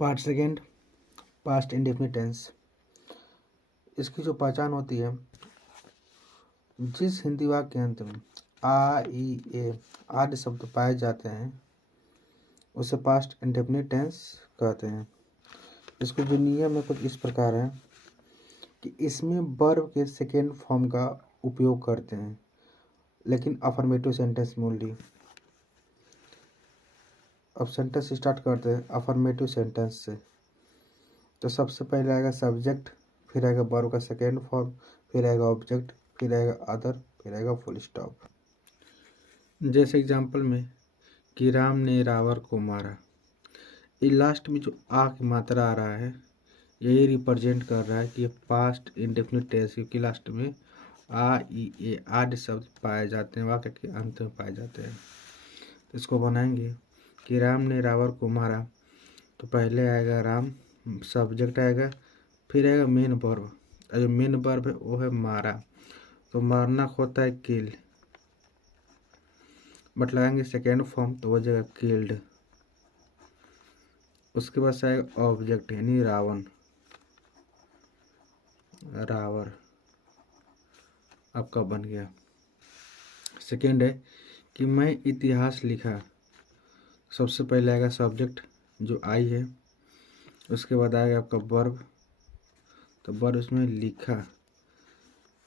Part second, past indefinite tense. इसकी जो पहचान होती है, जिस हिंदी वाक्य के अंत में आ, ई, ए आदि शब्द पाए जाते हैं उसे पास्ट इंडेफिनिट टेंस कहते हैं। इसको जो नियम है कुछ इस प्रकार है कि इसमें वर्ब के सेकेंड फॉर्म का उपयोग करते हैं, लेकिन अफर्मेटिव सेंटेंस में ओनली। अब सेंटेंस स्टार्ट करते हैं अफर्मेटिव सेंटेंस से। तो सबसे पहले आएगा सब्जेक्ट, फिर आएगा वर्ब का सेकेंड फॉर्म, फिर आएगा ऑब्जेक्ट, फिर आएगा अदर, फिर आएगा फुल स्टॉप। जैसे एग्जांपल में कि राम ने रावण को मारा, ये लास्ट में जो आ की मात्रा आ रहा है यही रिप्रेजेंट कर रहा है कि ये पास्ट इंडेफिनिट टेंस, क्योंकि लास्ट में आ, ई, ए आदि शब्द पाए जाते हैं, वाक्य के अंत में पाए जाते हैं। तो इसको बनाएंगे कि राम ने रावण को मारा, तो पहले आएगा राम, सब्जेक्ट आएगा, फिर आएगा मेन वर्ब। जो मेन वर्ब है वो है मारा, तो मारना होता है किल, बट लगाएंगे सेकेंड फॉर्म तो वो जगह किल्ड। उसके बाद आएगा ऑब्जेक्ट यानी रावण, रावण आपका बन गया। सेकेंड है कि मैं इतिहास लिखा, सबसे पहले आएगा सब्जेक्ट जो आई है, उसके बाद आएगा आपका वर्ब, तो वर्ब इसमें लिखा,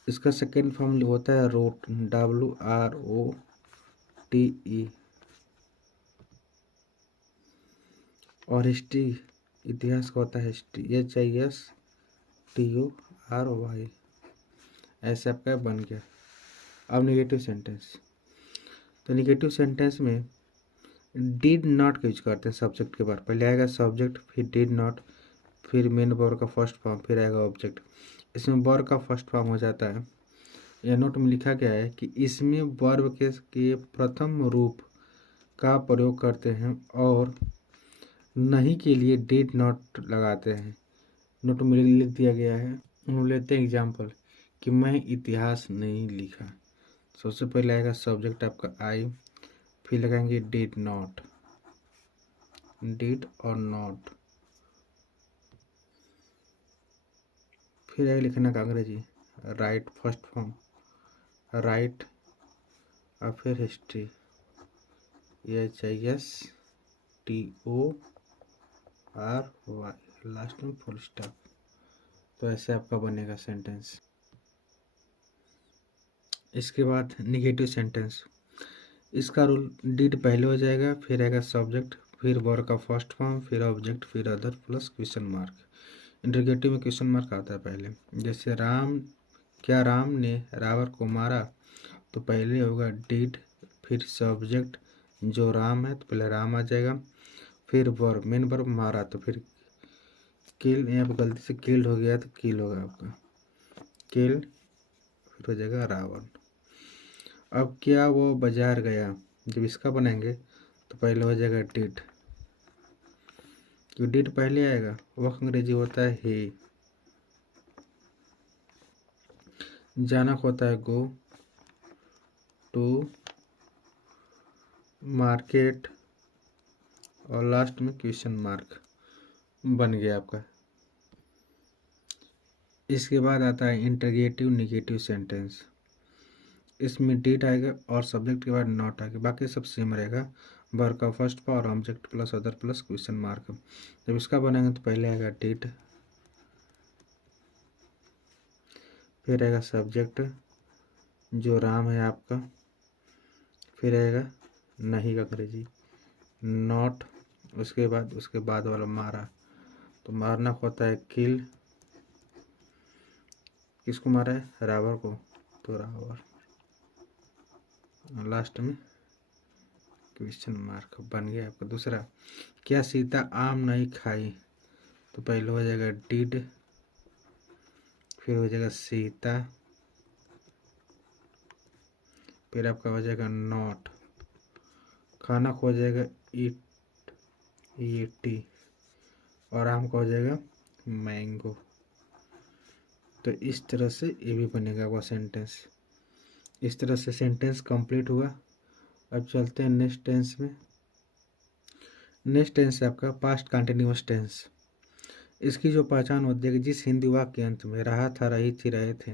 इसका सेकेंड फॉर्म होता है रोट, WROTE। और हिस्ट्री, इतिहास का होता है हिस्ट्री, HISTORY। ऐसे आपका बन गया। अब निगेटिव सेंटेंस, तो निगेटिव सेंटेंस में डिड नॉट का यूज करते हैं सब्जेक्ट के बाद। पहले आएगा सब्जेक्ट, फिर डिड नॉट, फिर मेन वर्ब का फर्स्ट फॉर्म, फिर आएगा ऑब्जेक्ट। इसमें वर्ब का फर्स्ट फॉर्म हो जाता है, यह नोट में लिखा गया है कि इसमें वर्ब के प्रथम रूप का प्रयोग करते हैं और नहीं के लिए डिड नॉट लगाते हैं। नोट में लिख दिया गया है। हम लेते हैं एग्जाम्पल कि मैं इतिहास नहीं लिखा। सबसे पहले आएगा सब्जेक्ट आपका आई, फिर लगाएंगे डिड नॉट, डिड और नॉट, फिर आगे लिखना का अंग्रेजी राइट, फर्स्ट फॉर्म राइट, और फिर हिस्ट्री, HISTORY, लास्ट में फुल स्टॉप। तो ऐसे आपका बनेगा सेंटेंस। इसके बाद निगेटिव सेंटेंस, इसका रूल डिड पहले हो जाएगा, फिर आएगा सब्जेक्ट, फिर वर्ब का फर्स्ट फॉर्म, फिर ऑब्जेक्ट, फिर other plus question mark. Interrogative में क्वेश्चन मार्क आता है पहले। जैसे क्या राम ने रावण को मारा, तो पहले होगा डिड, फिर सब्जेक्ट जो राम है तो पहले राम आ जाएगा, फिर वर्ब मेन वर्ब मारा, तो फिर किल, यहाँ पर गलती से किल्ड हो गया तो किल होगा आपका किल, फिर हो जाएगा रावण। अब क्या वो बाजार गया, जब इसका बनाएंगे तो पहले हो जाएगा डिड, क्यों डिड पहले आएगा, वह अंग्रेजी होता है ही। जाना होता है गो टू मार्केट, और लास्ट में क्वेश्चन मार्क बन गया आपका। इसके बाद आता है इंटरगेटिव निगेटिव सेंटेंस। इसमें डिड आएगा और सब्जेक्ट के बाद नॉट आएगा, बाकी सब सेम रहेगा। वर्ब का first form, object plus other plus question mark. जब इसका बनाएंगे तो पहले आएगा डिड, फिर आएगा सब्जेक्ट जो राम है आपका, फिर आएगा नहीं का अंग्रेजी नॉट, उसके बाद वाला मारा, तो मारना होता है किल, किसको मारा है, रावण को, तो रावण, लास्ट में क्वेश्चन मार्क बन गया आपका। दूसरा, क्या सीता आम नहीं खाई, तो पहले हो जाएगा डिड, फिर हो जाएगा सीता, फिर आपका हो जाएगा नॉट, खाना को हो जाएगा ईटी, और आम का हो जाएगा मैंगो। तो इस तरह से ये भी बनेगा वो सेंटेंस। इस तरह से सेंटेंस कंप्लीट हुआ। अब चलते हैं नेक्स्ट टेंस में। नेक्स्ट टेंस है आपका पास्ट कंटिन्यूअस टेंस। इसकी जो पहचान होती है कि जिस हिंदी वाक्य के अंत में रहा था, रही थी, रहे थे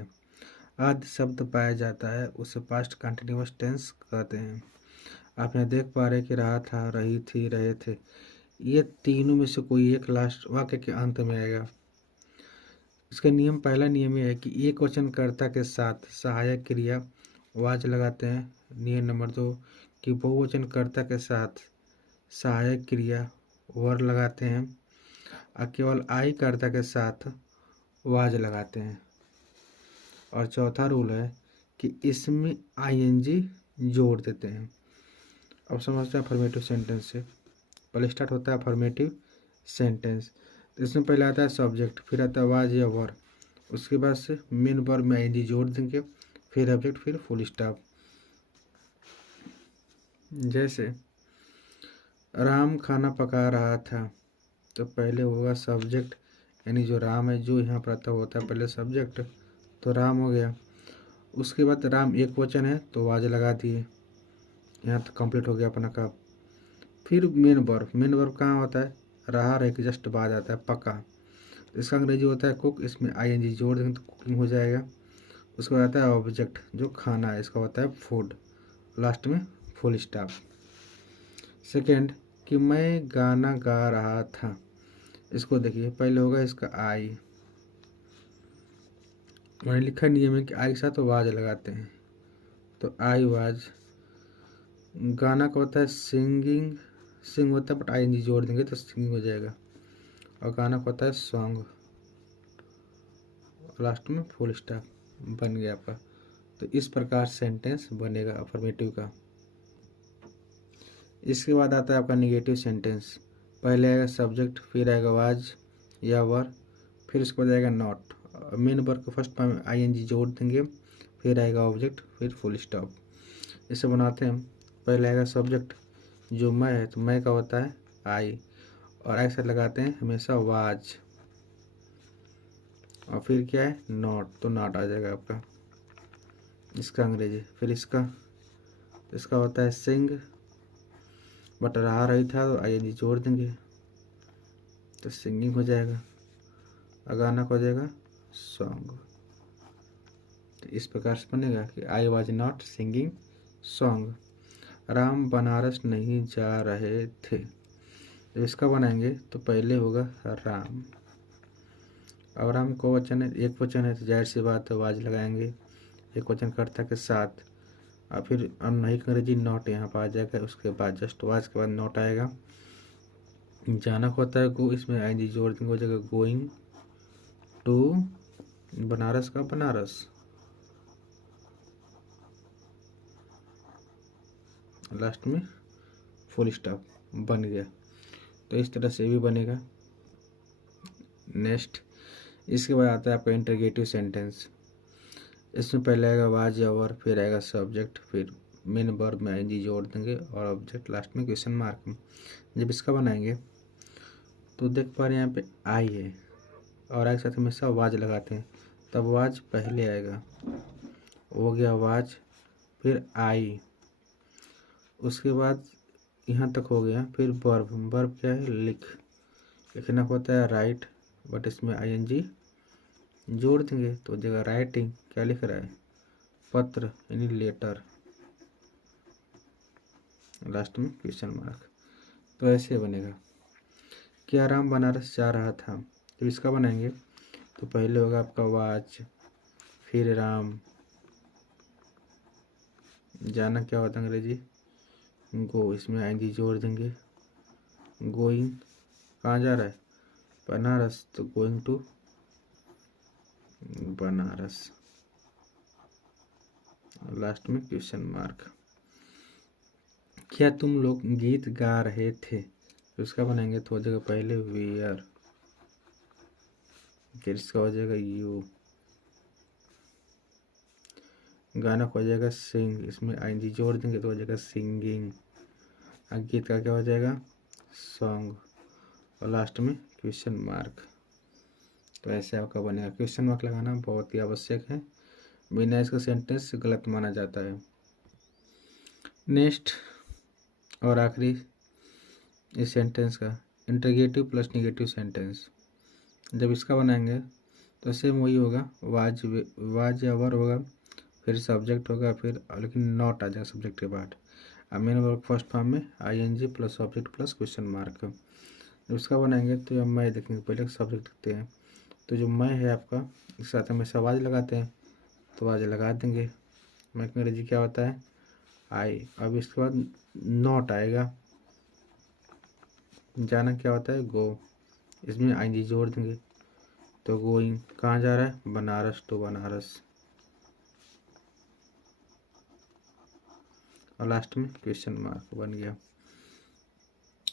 आदि शब्द पाया जाता है उसे पास्ट कंटिन्यूअस टेंस कहते हैं। आप यहाँ देख पा रहे हैं कि रहा था, रही थी, रहे थे, ये तीनों में से कोई एक लास्ट वाक्य के अंत में आएगा। इसका नियम, पहला नियम ये है कि एक वचन कर्ता के साथ सहायक क्रिया वाज लगाते हैं। नियम नंबर 2 कि बहुवचन कर्ता के साथ सहायक क्रिया वर लगाते हैं और केवल आई कर्ता के साथ वाज लगाते हैं। और चौथा रूल है कि इसमें आईएनजी जोड़ देते हैं। अब समझते हैं अफर्मेटिव सेंटेंस से। पहले स्टार्ट होता है अफर्मेटिव सेंटेंस। तो इसमें पहले आता है सब्जेक्ट, फिर आता है वाज या वर, उसके बाद से मेन वर्ब में आईएनजी जोड़ देंगे, फिर ऑब्जेक्ट, फिर फुल स्टॉप। जैसे राम खाना पका रहा था, तो पहले होगा सब्जेक्ट, यानी जो राम है, जो यहाँ पर आता होता है पहले सब्जेक्ट, तो राम हो गया। उसके बाद राम एक वचन है तो वाज लगा दिए, यहाँ तक कंप्लीट हो गया अपना काम। फिर मेन वर्ब कहाँ होता है, रहा रह के जस्ट बाद आता है पका, तो इसका अंग्रेजी होता है कुक, इसमें आईएनजी जोड़ देंगे तो कुकिंग हो जाएगा। उसके बाद आता है ऑब्जेक्ट जो खाना है, इसका होता है फूड, लास्ट में फुल स्टॉप। सेकेंड कि मैं गाना गा रहा था, इसको देखिए पहले होगा इसका आई, मैंने लिखा नियम है कि आई के साथ वाज लगाते हैं, तो आई वाज। गाना का होता है सिंगिंग, सिंग होता है बट आईएनजी जोड़ देंगे तो सिंगिंग हो जाएगा। और गाना का होता है सॉन्ग, लास्ट में फुल स्टॉप, बन गया आपका। तो इस प्रकार सेंटेंस बनेगा अफर्मेटिव का। इसके बाद आता है आपका निगेटिव सेंटेंस। पहले आएगा सब्जेक्ट, फिर आएगा वाज या वर, फिर उसके बाद आएगा नॉट। मेन वर्ब को फर्स्ट में आईएनजी जोड़ देंगे, फिर आएगा ऑब्जेक्ट, फिर फुल स्टॉप। इसे बनाते हैं। पहले आएगा सब्जेक्ट जो मैं है, तो मैं का होता है आई, और आई से लगाते हैं हमेशा वाज, और फिर क्या है नॉट, तो नॉट आ जाएगा आपका इसका अंग्रेजी। फिर इसका होता है सिंग, बट रहा रही था तो आईएनजी जोड़ देंगे तो सिंगिंग हो जाएगा, और गाना को हो जाएगा सॉन्ग। तो इस प्रकार से बनेगा कि I was not singing song. Ram Banaras नहीं जा रहे थे, जब इसका बनाएंगे तो पहले होगा राम, और राम को वचन है, एक वचन है तो जाहिर सी बात है वाज लगाएंगे एक वचन कर्ता के साथ, और फिर नहीं अंग्रेजी नॉट यहाँ पर आ जाएगा, उसके बाद जस्ट वाज के बाद नॉट आएगा। जाना होता है गो, इसमें आईएनजी जोड़ देंगे, हो जाएगा गोइंग टू बनारस का बनारस, लास्ट में फुल स्टॉप, बन गया। तो इस तरह से भी बनेगा। नेक्स्ट इसके बाद आता है आपका इंटरगेटिव सेंटेंस। इसमें पहले आएगा वाज या वर, फिर आएगा सब्जेक्ट, फिर मेन वर्ब में आईएनजी जोड़ देंगे और ऑब्जेक्ट, लास्ट में क्वेश्चन मार्क। जब इसका बनाएंगे तो देख पा रहे हैं यहाँ पे आई है और आई के साथ हमेशा वाज लगाते हैं, तब वाज पहले आएगा, हो गया वाज, फिर आई, उसके बाद यहाँ तक हो गया, फिर वर्ब क्या है लिखना होता है राइट, बट इसमें आईएनजी जोड़ देंगे तो जगह राइटिंग क्या लिख रहा है पत्र, यानी लेटर, लास्ट में क्वेश्चन मार्क। तो ऐसे बनेगा। क्या राम बनारस जा रहा था, जब इसका बनाएंगे तो पहले होगा आपका वाज, फिर राम, जाना क्या होता है अंग्रेजी गो, इसमें आईएनजी जोड़ देंगे, गोइंग कहाँ जा रहा है बनारस, तो गोइंग टू बनारस, लास्ट में क्वेश्चन मार्क। क्या तुम लोग गीत गा रहे थे, तो इसका बनाएंगे तो हो जाएगा पहले वेयर, फिर इसका हो जाएगा यू, गाना को हो जाएगा सिंग, इसमें आईएनजी जोड़ देंगे तो हो जाएगा सिंगिंग, और गीत का क्या हो जाएगा सॉन्ग, और लास्ट में क्वेश्चन मार्क। तो ऐसे आपका बनेगा। क्वेश्चन मार्क लगाना बहुत ही आवश्यक है, बिना इसका सेंटेंस गलत माना जाता है। नेक्स्ट और आखिरी इस सेंटेंस का इंटरगेटिव प्लस निगेटिव सेंटेंस। जब इसका बनाएंगे तो सेम वही होगा, वाज या वर होगा, फिर सब्जेक्ट होगा, फिर लेकिन नॉट आ जाएगा सब्जेक्ट के बाद। अब मेन वर्ब फर्स्ट फॉर्म में ING plus object plus question mark. जब इसका बनाएंगे तो हम मैं देखेंगे, पहले सब्जेक्ट लिखते हैं। तो जो मैं है आपका, इसके साथ हमें आवाज लगाते हैं, तो आवाज लगा देंगे। मैं अंग्रेजी क्या होता है आई। अब इसके बाद नॉट आएगा, जाना क्या होता है गो, इसमें आईएनजी जोड़ देंगे। तो गोइंग कहाँ जा रहा है, बनारस टू बनारस। और लास्ट में क्वेश्चन मार्क बन गया।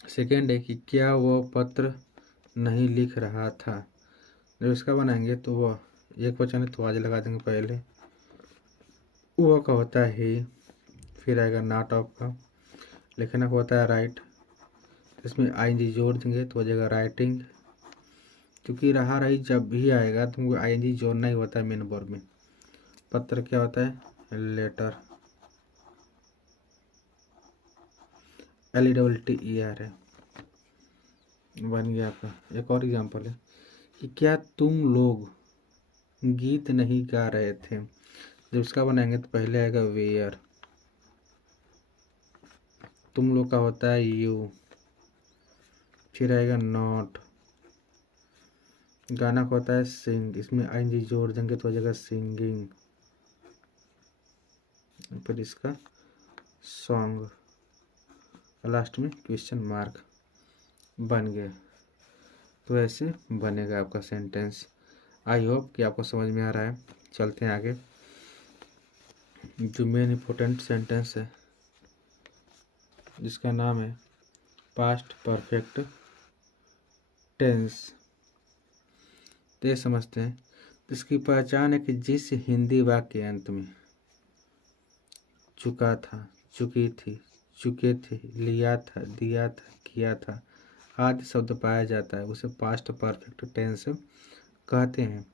सेकेंड है कि क्या वो पत्र नहीं लिख रहा था। जब इसका बनाएंगे तो वह एक वचन है, तो आज लगा देंगे पहले। वह का होता है ही, फिर आएगा नॉट ऑफ का। लिखना का होता है राइट, इसमें आईएनजी जोड़ देंगे तो हो जाएगा राइटिंग। क्योंकि रहा रही जब भी आएगा तो तुमको आईएनजी जोड़ना ही होता है मेन वर्ब में। पत्र क्या होता है लेटर, LETTER है, बन गया आपका। एक और एग्जांपल है कि क्या तुम लोग गीत नहीं गा रहे थे। जब इसका बनाएंगे तो पहले आएगा वेयर, तुम लोग का होता है यू, फिर आएगा नॉट, गाना का होता है सिंग, इसमें आईएनजी जोड़ देंगे तो हो जाएगा सिंगिंग। फिर इसका सॉन्ग, लास्ट में क्वेश्चन मार्क बन गया। तो ऐसे बनेगा आपका सेंटेंस। आई होप कि आपको समझ में आ रहा है। चलते हैं आगे। जो मेन इम्पोर्टेंट सेंटेंस है जिसका नाम है पास्ट परफेक्ट टेंस, तो समझते हैं। इसकी पहचान है कि जिस हिंदी वाक्य के अंत में चुका था, चुकी थी, चुके थे, लिया था, दिया था, किया था आदि शब्द पाया जाता है उसे पास्ट परफेक्ट टेंस कहते हैं।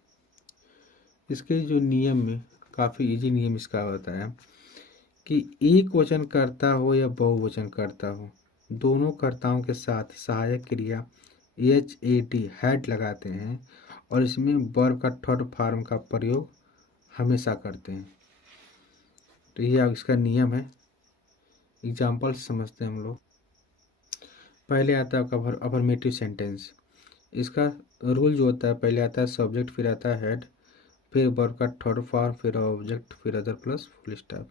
इसके जो नियम में काफ़ी इजी नियम इसका होता है कि एक वचन कर्ता हो या बहुवचन कर्ता हो, दोनों कर्ताओं के साथ सहायक क्रिया HAD हेड लगाते हैं और इसमें वर्ब का थर्ड फॉर्म का प्रयोग हमेशा करते हैं। तो ये इसका नियम है। एग्जाम्पल समझते हैं हम लोग। पहले आता है आपका अफर्मेटिव सेंटेंस। इसका रूल जो होता है, पहले आता है सब्जेक्ट, फिर आता है हेड, फिर वर्ब का थर्ड फॉर्म, फिर ऑब्जेक्ट, फिर अदर प्लस फुल स्टॉप।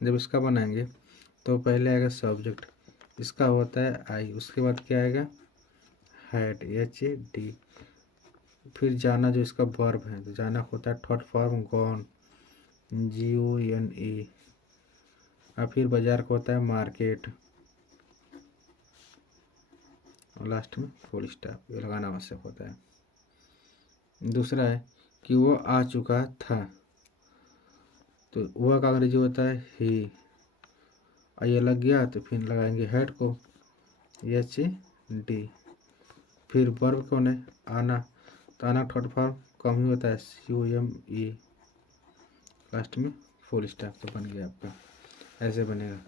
जब इसका बनाएंगे तो पहले आएगा सब्जेक्ट, इसका होता है आई, उसके बाद क्या आएगा हेड HAD, फिर जाना जो इसका वर्ब है, तो जाना होता है थर्ड फॉर्म गॉन GONE, और फिर बाजार का होता है मार्केट, और लास्ट में फुल स्टॉप, ये लगाना आवश्यक होता है। दूसरा है कि वो आ चुका था, तो वह का अंग्रेजी होता है ही, और ये लग गया तो फिर लगाएंगे हेड को HAD, फिर वर्ब कौन है आना, तो आना थर्ड फॉर्म कम ही होता है COME, लास्ट में फुल स्टॉप। तो बन गया आपका, ऐसे बनेगा।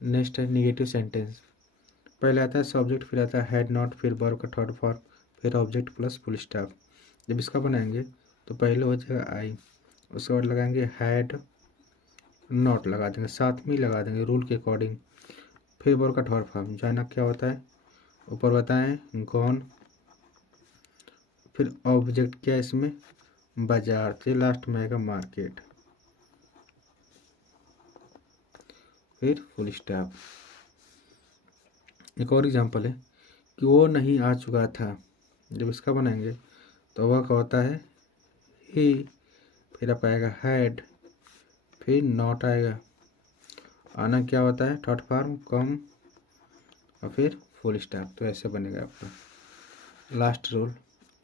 नेक्स्ट है निगेटिव सेंटेंस। पहले आता है सब्जेक्ट, फिर आता है हेड नॉट, फिर वर्ब का थर्ड फॉर्म, फिर ऑब्जेक्ट प्लस फुल स्टॉप। जब इसका बनाएंगे तो पहले हो जाएगा आई, उसके बाद लगाएंगे हैड नॉट लगा देंगे, साथ में ही लगा देंगे रूल के अकॉर्डिंग। फिर वर्ब का थर्ड फॉर्म, जाना क्या होता है ऊपर बताएं गॉन, फिर ऑब्जेक्ट क्या है इसमें बाजार, फिर लास्ट में आएगा मार्केट, फिर फुल स्टॉप। एक और एग्जांपल है कि वो नहीं आ चुका था। जब इसका बनाएंगे तो वह का होता है ही, फिर आप आएगा हैड, फिर नॉट आएगा, आना क्या होता है थर्ड फॉर्म कम, और फिर फुल स्टॉप। तो ऐसे बनेगा आपका लास्ट रूल।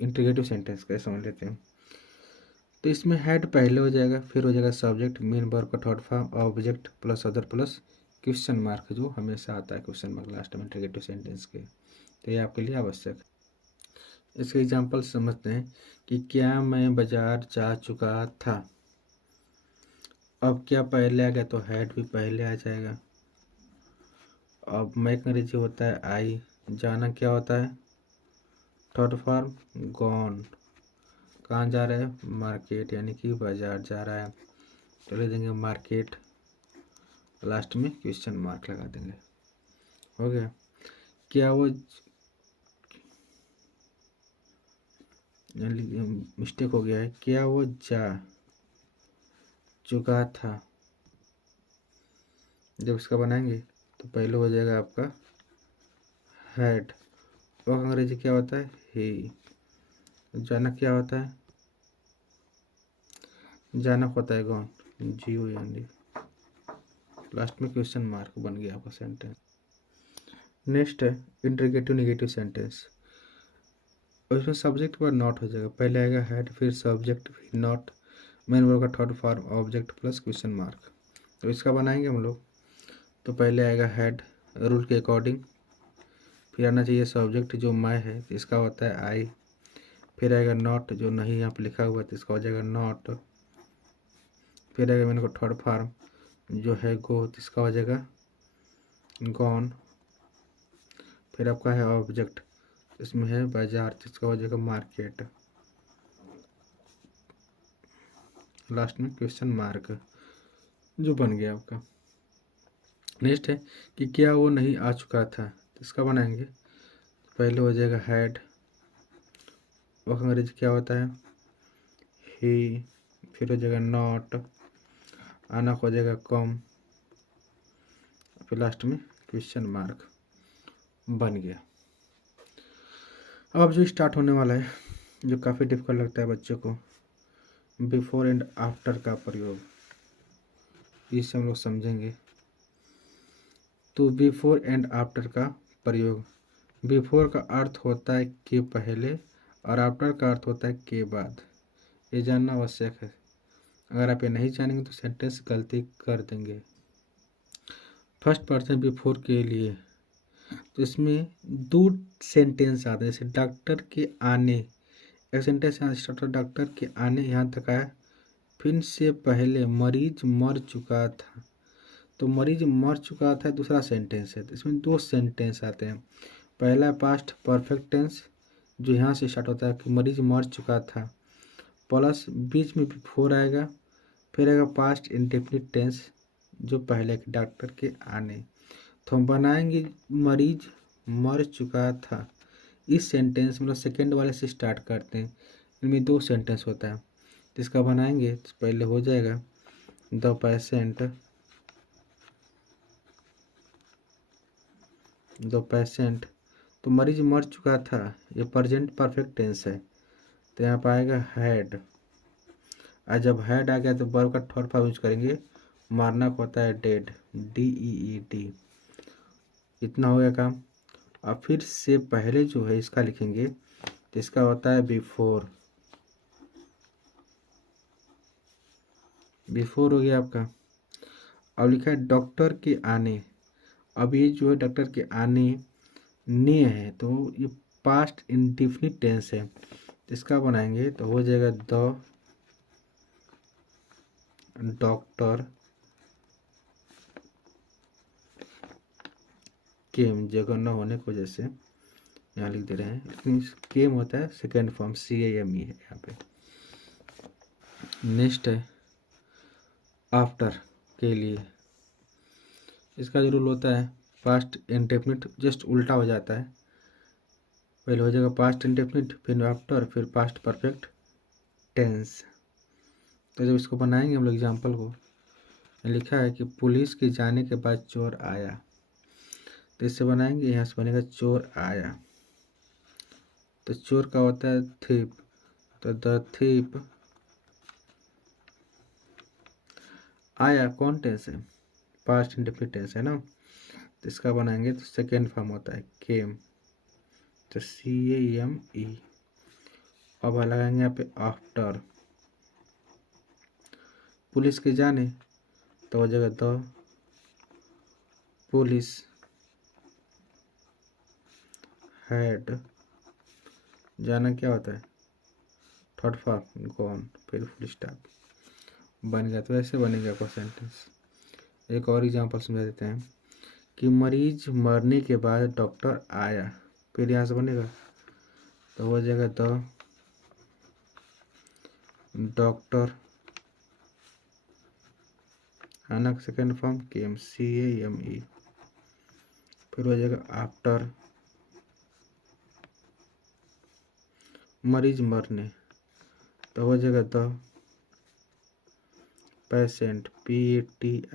इंटीग्रेटिव सेंटेंस का समझ लेते हैं। तो इसमें हेड पहले हो जाएगा, फिर हो जाएगा सब्जेक्ट, मेन वर्ब का third form, object plus other plus question mark, जो हमेशा आता है क्वेश्चन मार्क लास्ट में इंटीग्रेटिव सेंटेंस के। तो ये आपके लिए आवश्यक है। इसके एग्जाम्पल समझते हैं कि क्या मैं बाजार जा चुका था। अब क्या पहले आ गया तो हेड भी पहले आ जाएगा, अब मैक अंग्रेजी होता है आई, जाना क्या होता है थर्ड फॉर्म गॉन, कहाँ जा रहा है मार्केट यानी कि बाजार जा रहा है, तो ले देंगे मार्केट, लास्ट में क्वेश्चन मार्क लगा देंगे। हो गया। क्या वो मिस्टेक हो गया है, क्या वो जा चुका था, जब इसका बनाएंगे तो पहले हो जाएगा आपका हैड, और अंग्रेजी क्या होता है ही, जाना क्या होता है, जाना होता है गॉन, जीओ यानी, लास्ट में क्वेश्चन मार्क बन गया आपका सेंटेंस। नेक्स्ट है इंटरोगेटिव नेगेटिव सेंटेंस, और इसमें सब्जेक्ट पर नॉट हो जाएगा, पहले आएगा हैड फिर सब्जेक्ट फिर नॉट, मेन वर्ब का third form object plus question mark. तो इसका बनाएंगे हम लोग, तो पहले आएगा हैड रूल के अकॉर्डिंग, फिर आना चाहिए सब्जेक्ट जो मैं है तो इसका होता है आई, फिर आएगा नॉट जो नहीं यहाँ पर लिखा हुआ है तो इसका हो जाएगा नॉट, फिर आएगा मैंने को थर्ड फॉर्म जो है गो तो इसका हो जाएगा गॉन, फिर आपका है ऑब्जेक्ट इसमें है बाजार तो इसका हो जाएगा मार्केट, लास्ट में क्वेश्चन मार्क जो बन गया आपका। नेक्स्ट है कि क्या वो नहीं आ चुका था, तो इसका बनाएंगे पहले हो जाएगा हैड, और अंग्रेजी क्या होता है ही, फिर हो जाएगा नॉट, आना हो जाएगा कम, फिर लास्ट में क्वेश्चन मार्क बन गया। अब जो स्टार्ट होने वाला है जो काफ़ी डिफिकल्ट लगता है बच्चों को, बिफोर एंड आफ्टर का प्रयोग, इससे हम लोग समझेंगे। तो बिफोर एंड आफ्टर का प्रयोग, बिफोर का अर्थ होता है के पहले और आफ्टर का अर्थ होता है के बाद, ये जानना आवश्यक है, अगर आप ये नहीं जानेंगे तो सेंटेंस गलती कर देंगे। फर्स्ट पर्सन बिफोर के लिए तो इसमें दो सेंटेंस आते हैं, जैसे डॉक्टर के आने, एक सेंटेंस यहाँ स्टार्ट हो डॉक्टर के आने यहाँ तक आया, फिर से पहले मरीज मर चुका था, तो मरीज मर चुका था दूसरा सेंटेंस है, तो इसमें दो सेंटेंस आते हैं, पहला पास्ट परफेक्ट टेंस जो यहाँ से स्टार्ट होता है कि मरीज मर चुका था, प्लस बीच में बिफोर आएगा, फिर आएगा पास्ट इंडेफिनिट टेंस जो पहले के डॉक्टर के आने, तो हम बनाएंगे मरीज मर चुका था, इस सेंटेंस मतलब सेकेंड वाले से स्टार्ट करते हैं, इनमें दो सेंटेंस होता है, तो इसका बनाएंगे तो पहले हो जाएगा द पेशेंट, तो मरीज मर चुका था ये प्रेजेंट परफेक्ट टेंस है, तो यहाँ पर आएगा हैड, और जब हैड आ गया तो वर्ब का थर्ड फॉर्म यूज करेंगे, मारना को होता है डेड, DEED, इतना हो गया काम। और फिर से पहले जो है इसका लिखेंगे तो इसका होता है बिफोर, बिफोर हो गया आपका। अब लिखा है डॉक्टर के आने, अब ये जो है डॉक्टर के आने ने है तो ये पास्ट इंडेफिनिट टेंस है, इसका बनाएंगे तो हो जाएगा द डॉक्टर केम, जगह न होने की वजह से यहाँ लिख दे रहे हैं, लेकिन केम होता है सेकेंड फॉर्म CAME है यहाँ पे। नेक्स्ट है आफ्टर के लिए, इसका जो रूल होता है पास्ट इंडेफिनिट जस्ट उल्टा हो जाता है, पहले हो जाएगा पास्ट इंडेफिनिट फिर आफ्टर फिर पास्ट परफेक्ट टेंस। तो जब इसको बनाएंगे हम लोग एग्जाम्पल को, लिखा है कि पुलिस के जाने के बाद चोर आया, तो इससे बनाएंगे यहाँ से बनेगा चोर आया, तो चोर का होता है थीप, तो द थीप आया कौन टेंस है पास्ट इंडेफिनिट टेंस है ना, तो इसका बनाएंगे तो सेकेंड फॉर्म होता है केम, तो CAME। अब लगाएंगे यहाँ पे आफ्टर, पुलिस के जाने तो हो जाएगा द पुलिस हैड, जाना क्या होता है थर्ड फॉर्म गॉन, फिर फुल स्टॉप बन गया। तो ऐसे बनेगा आपका सेंटेंस। एक और एग्जांपल समझा देते हैं कि मरीज मरने के बाद डॉक्टर आया, फिर यहाँ से बनेगा तो हो जाएगा द डॉक्टर आना का सेकेंड फॉर्म KMCAME, फिर हो जाएगा आफ्टर मरीज मरने तो हो जाएगा the patient PATIENT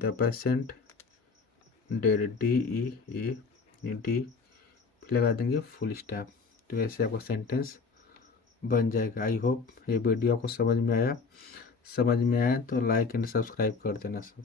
the patient dead DEAD, फिर लगा देंगे फुल स्टॉप। तो ऐसे आपको सेंटेंस बन जाएगा। आई होप ये वीडियो आपको समझ में आया तो लाइक एंड सब्सक्राइब कर देना सब।